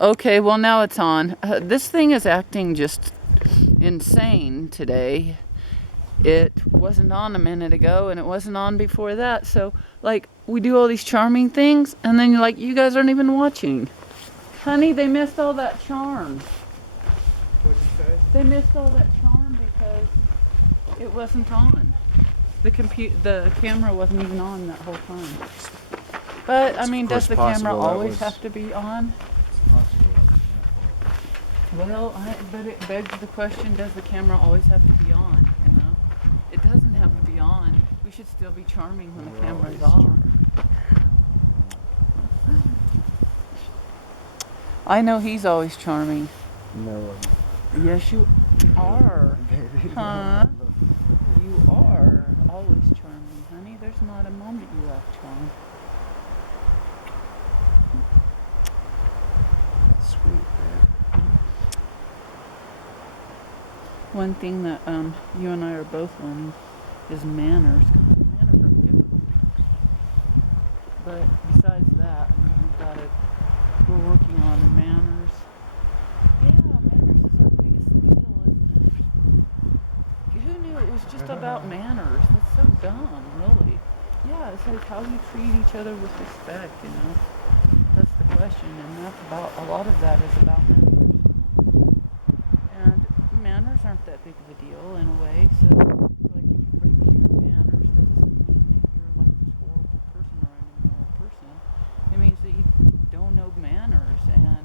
Okay, well, now it's on. This thing is acting just insane today. It wasn't on a minute ago, and it wasn't on before that. So, like, we do all these charming things, and then you're like, you guys aren't even watching. Honey, they missed all that charm. They missed all that charm because it wasn't on. The camera wasn't even on that whole time. But I mean, does the camera always have to be on? Well, but it begs the question: does the camera always have to be on? You know, it doesn't have to be on. We should still be charming when the camera is on. I know he's always charming. No. Yes, you are. Huh? You are always charming, honey. There's not a moment you act charming. Sweet. One thing that you and I are both learning is manners. But besides that, we're working on manners. Yeah, manners is the biggest deal. Who knew it was just about manners? It's so dumb, really. Yeah, it's like how you treat each other with respect, you know? That's the question, and that's about, a lot of that is about manners. And manners aren't that big of a deal in a way, so like if you break your manners, that doesn't mean you're like this horrible person or an immoral person. It means that you don't know manners, and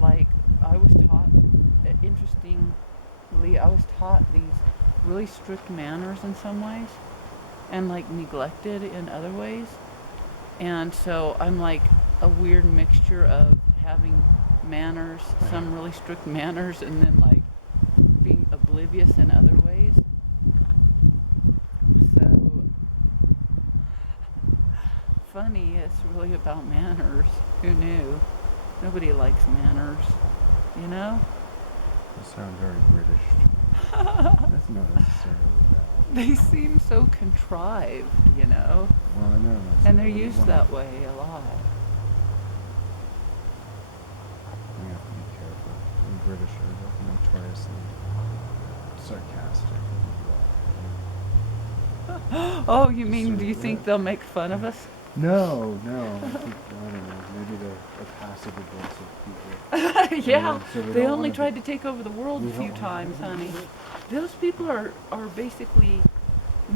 like I was taught, interestingly, I was taught these really strict manners in some ways, and like neglected in other ways. And so I'm like a weird mixture of having manners, some really strict manners, and then like being oblivious in other ways. So funny, it's really about manners. Who knew? Nobody likes manners, you know? You sound very British. That's not necessarily They seem so contrived, you know? Well, I know. And they're used that way a lot. The British are notoriously sarcastic. Oh, you mean, do you think they'll make fun of us? No. I don't know. Maybe they're passive aggressive people. Yeah, So they don't only wanna tried to take over the world we a few don't- times, honey. Those people are basically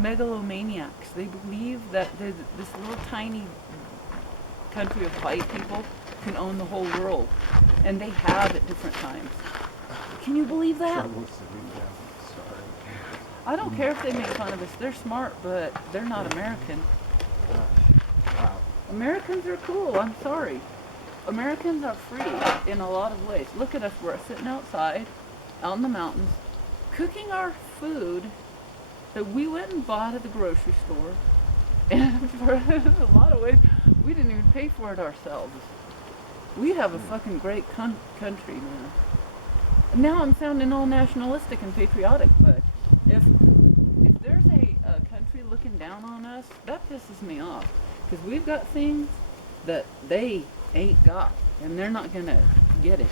megalomaniacs. They believe that this little tiny country of white people can own the whole world. And they have at different times. Can you believe that? Trouble sitting down. Sorry. I don't care if they make fun of us. They're smart, but they're not American. Wow. Americans are cool. I'm sorry. Americans are free in a lot of ways. Look at us. We're sitting outside, out in the mountains, cooking our food that we went and bought at the grocery store. And for a lot of ways, we didn't even pay for it ourselves. We have a fucking great country, man. Now I'm sounding all nationalistic and patriotic, but if there's a country looking down on us, that pisses me off. Because we've got things that they ain't got, and they're not gonna get it.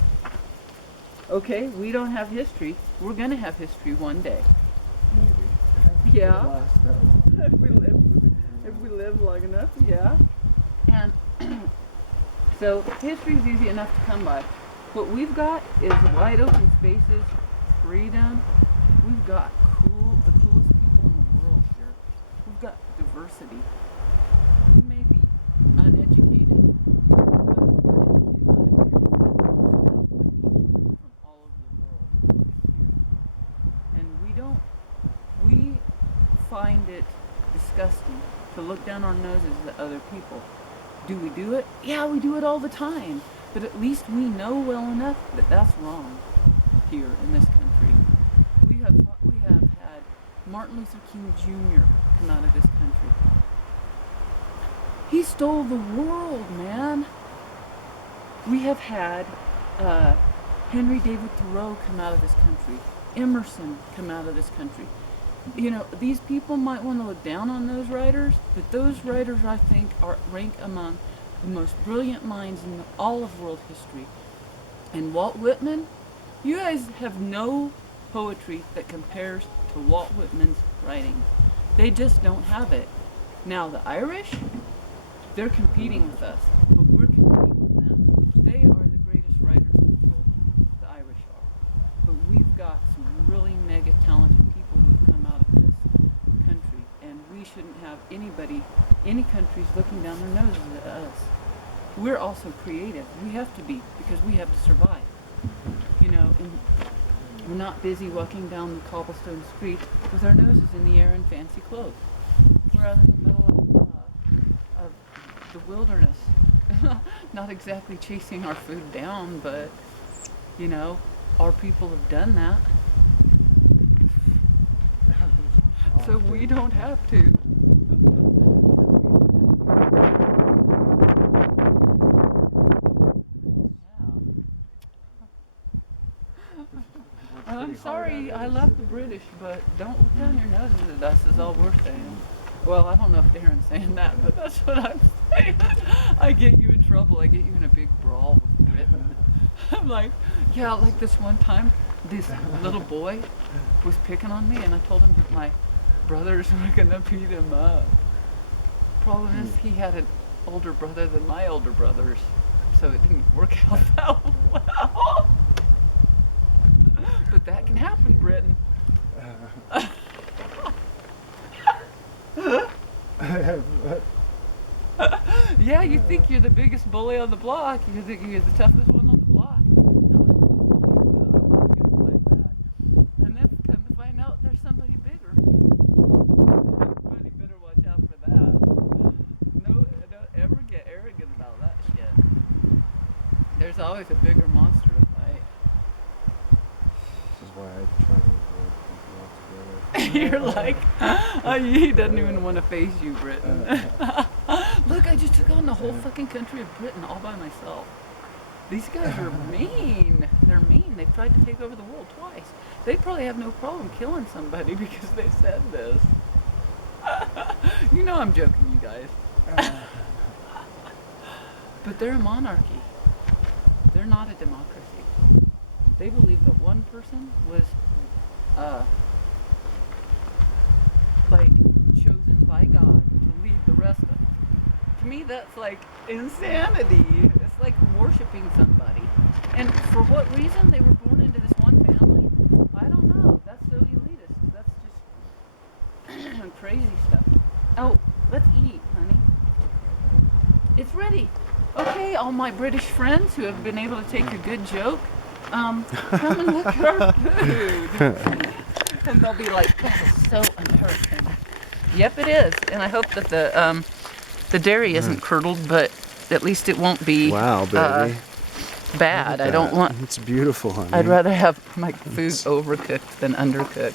Okay, we don't have history. We're gonna have history one day. Yeah. If we live long enough, yeah. And so history's easy enough to come by. What we've got is wide open spaces, freedom. We've got the coolest people in the world here. We've got diversity. We may be uneducated, but all over the world. And we find it disgusting to look down our noses at other people. Do we do it? Yeah, we do it all the time. But at least we know well enough that that's wrong here in this country. We have had Martin Luther King Jr. come out of this country. He stole the world, man. We have had Henry David Thoreau come out of this country. Emerson come out of this country. You know, these people might want to look down on those writers, but those writers, I think, rank among the most brilliant minds in all of world history. And Walt Whitman, you guys have no poetry that compares to Walt Whitman's writing. They just don't have it. Now the Irish, they're competing with us. But we're competing with them. They are the greatest writers in the world, the Irish are. But we've got some really mega talented people who come out of this country, and we shouldn't have any countries looking down their noses at us. We're also creative. We have to be, because we have to survive. You know, and we're not busy walking down the cobblestone streets with our noses in the air and fancy clothes. We're out in the middle of the wilderness. Not exactly chasing our food down, but, you know, our people have done that. So we don't have to. I'm sorry, I love the British, but don't look down your noses at us is all we're saying. Well, I don't know if Darren's saying that, but that's what I'm saying. I get you in trouble. I get you in a big brawl with Britain. I'm like, yeah, like this one time, this little boy was picking on me, and I told him that my brothers were gonna beat him up. Problem is, he had an older brother than my older brothers, so it didn't work out that well. But that can happen, Britain. Yeah, you think you're the biggest bully on the block. You think you're the toughest one on the block. And then come to find out there's somebody bigger. Somebody better watch out for that. No, don't ever get arrogant about that shit. There's always a bigger monster to fight. This is why I try to You're like, he doesn't even want to face you, Britain. Look, I just took on the whole fucking country of Britain all by myself. These guys are mean. They're mean. They've tried to take over the world twice. They probably have no problem killing somebody because they said this. You know I'm joking, you guys. But they're a monarchy. They're not a democracy. They believe that one person was like chosen by God to lead the rest of them. To me, that's like insanity. It's like worshiping somebody. And for what reason they were born into this one family? I don't know. That's so elitist. That's just crazy stuff. Oh, let's eat, honey. It's ready. Okay, all my British friends who have been able to take a good joke, come and look at our food. And they'll be like, that is so American. Yep, it is. And I hope that the dairy isn't curdled, but at least it won't be Wow, baby. bad. I don't want. It's beautiful, honey. I'd rather have my food overcooked than undercooked.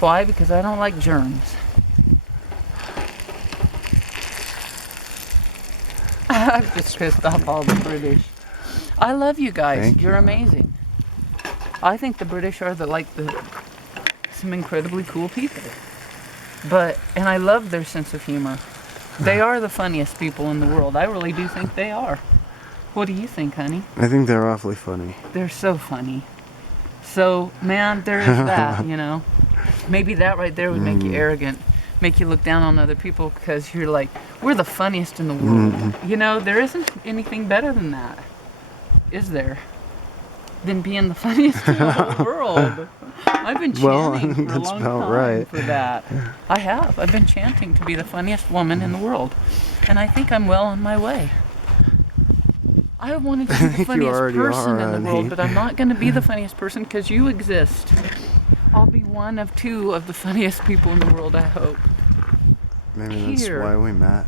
Why? Because I don't like germs. I've just pissed off all the British. I love you guys. Thank You're you. amazing. I think the British are some incredibly cool people. And I love their sense of humor. They are the funniest people in the world. I really do think they are. What do you think, honey? I think they're awfully funny. They're so funny. So, man, there is that, you know. Maybe that right there would make you arrogant, make you look down on other people because you're like, we're the funniest in the world. You know, there isn't anything better than that, is there? Than being the funniest in the whole world. I've been chanting for a that's long about time right. for that. I have. I've been chanting to be the funniest woman in the world. And I think I'm well on my way. I wanted to be the think you funniest already person are, in the honey. world, but I'm not going to be the funniest person because you exist. I'll be one of two of the funniest people in the world, I hope. Maybe that's Here. why we met.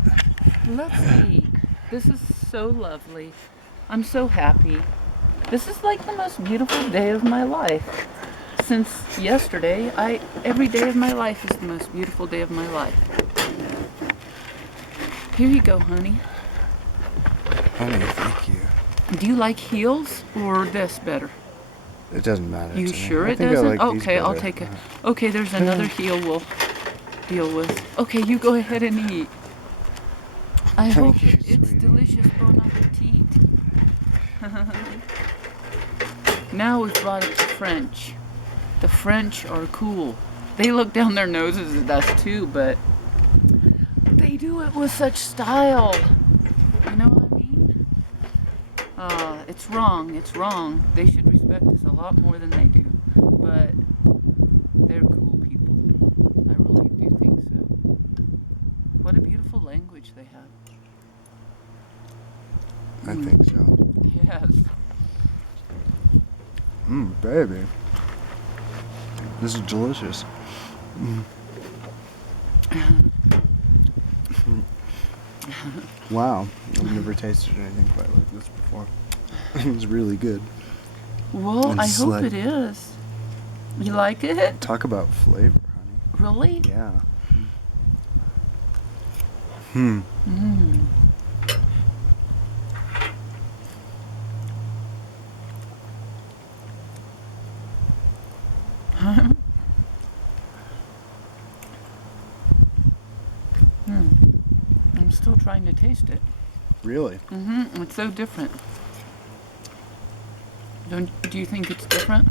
Let's eat. This is so lovely. I'm so happy. This is like the most beautiful day of my life. Since yesterday, every day of my life is the most beautiful day of my life. Here you go, honey. Honey, thank you. Do you like heels or this better? It doesn't matter. You to me. sure I it think I doesn't? like these Okay, I'll better. take it. Okay, there's another heel we'll deal with. Okay, you go ahead and eat. I hope you, it's delicious, Bon French. The French are cool. They look down their noses at us too, but they do it with such style. You know what I mean? It's wrong. It's wrong. They should respect us a lot more than they do. But they're cool people. I really do think so. What a beautiful language they have. I think so. Yes. Baby. This is delicious. Wow. I've never tasted anything quite like this before. It's really good. Well, I It's hope like- it is. You like it? Talk about flavor. Really? Yeah. Mm. I'm still trying to taste it. Really? It's so different. Do you think it's different?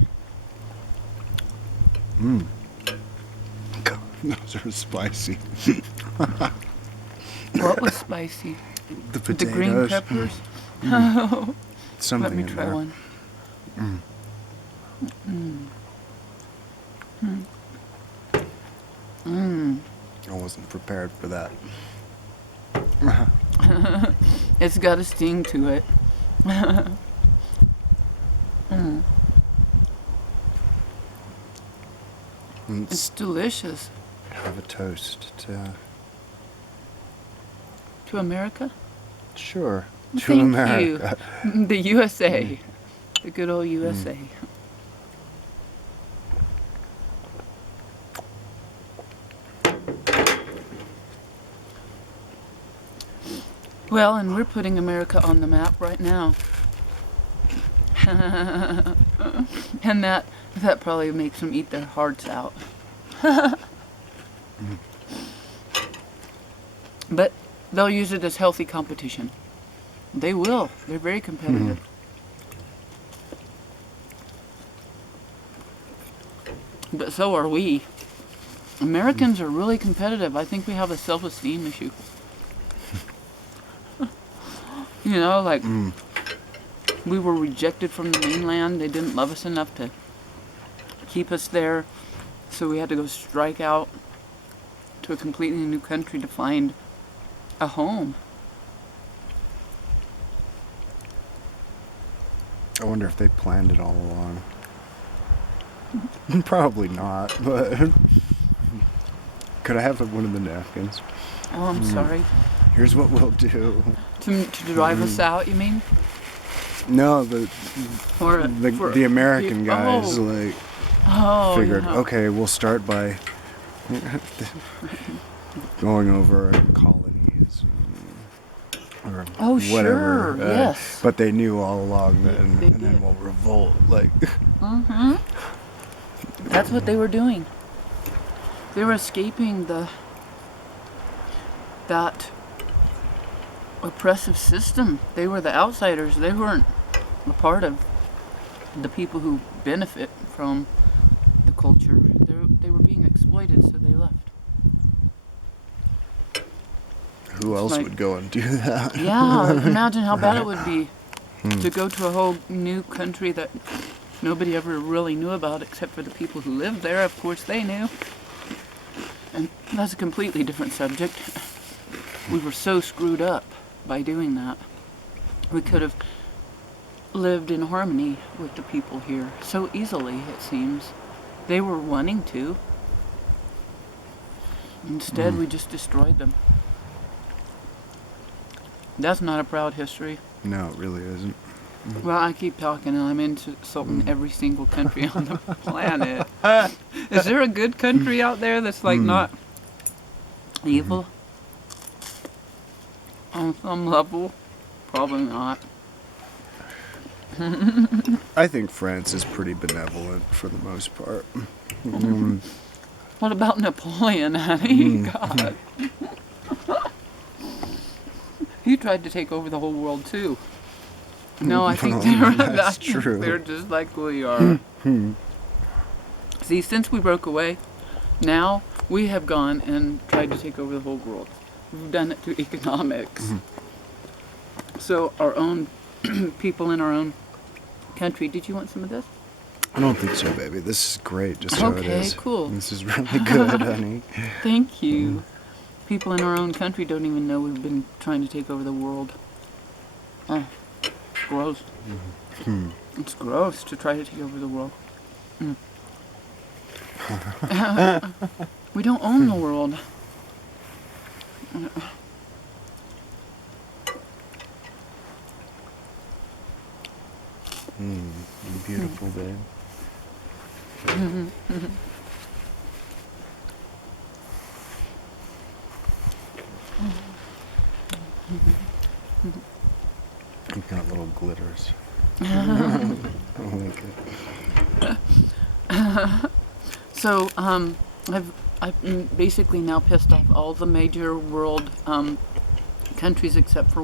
God, those are spicy. What was spicy? The The potatoes. green peppers? Oh, Something let me in try there. one. I wasn't prepared for that. It's got a sting to it. It's delicious. Have a toast To America? Sure. To Thank America. you. The USA. The good old USA. Well, and we're putting America on the map right now. And that probably makes them eat their hearts out. But they'll use it as healthy competition. They will. They're very competitive. But so are we. Americans are really competitive. I think we have a self-esteem issue. You know, like we were rejected from the mainland. They didn't love us enough to keep us there. So we had to go strike out to a completely new country to find a home. I wonder if they planned it all along. Probably not, but could I have one of the napkins? Oh, I'm sorry. Here's what we'll do. To drive us out, you mean? No, the Or the American guys like figured, yeah. okay, we'll start by going over colonies or Oh, whatever. sure, yes. But they knew all along that, and They then did. we'll revolt. Like, That's what they were doing. They were escaping that oppressive system. They were the outsiders. They weren't a part of the people who benefit from the culture. They were being exploited, so they left. who else like- would go and do that? Yeah, imagine how bad it would be to go to a whole new country that nobody ever really knew about except for the people who lived there. Of course, they knew. And that's a completely different subject. We were so screwed up by doing that. We could have lived in harmony with the people here so easily, it seems. They were wanting to. Instead, we just destroyed them. That's not a proud history. No, it really isn't. Well, I keep talking and I'm insulting every single country on the planet. Is there a good country out there that's like not evil? On some level? Probably not. I think France is pretty benevolent for the most part. What about Napoleon, honey? God. He tried to take over the whole world too. No, I think That's they're true. They're just like we are. See, since we broke away, now we have gone and tried to take over the whole world. We've done it through economics. So our own people in our own country. Did you want some of this? I don't think so, baby. This is great. Just how it Okay, is. cool. This is really good, honey. Thank you. People in our own country don't even know we've been trying to take over the world. Oh, it's gross. It's gross to try to take over the world. We don't own the world. Beautiful day. We've got little glitters. So, I've basically now pissed off all the major world countries except for